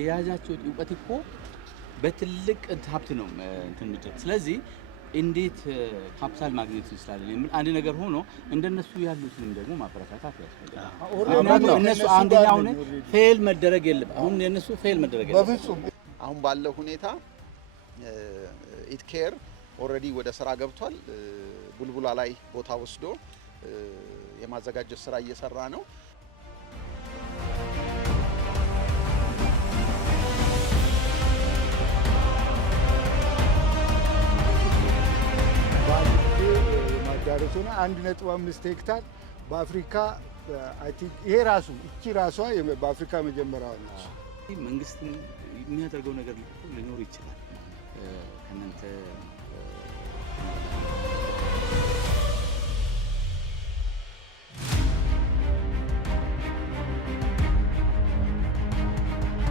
የያዛቸው እውቀት እኮ በትልቅ ሀብት ነው እንትን ምድር ስለዚህ እንዴት ካፒታል ማግኘት ይችላል የሚል አንድ ነገር ሆኖ እንደነሱ ያሉትንም ደግሞ ማበረታታት ያስፈልጋል። እነሱ አንደኛው ፌል መደረግ የለም። አሁን የነሱ ፌል መደረግ የለም በፍጹም። አሁን ባለው ሁኔታ ኢትኬር ኦልሬዲ ወደ ስራ ገብቷል። ቡልቡላ ላይ ቦታ ወስዶ የማዘጋጀት ስራ እየሰራ ነው። ዳርሶና 1.5 ሄክታር በአፍሪካ አይ ቲንክ ይሄ ራሱ እቺ ራሷ በአፍሪካ መጀመሪያው ነች። መንግስት የሚያደርገው ነገር ሊኖር ይችላል ከእናንተ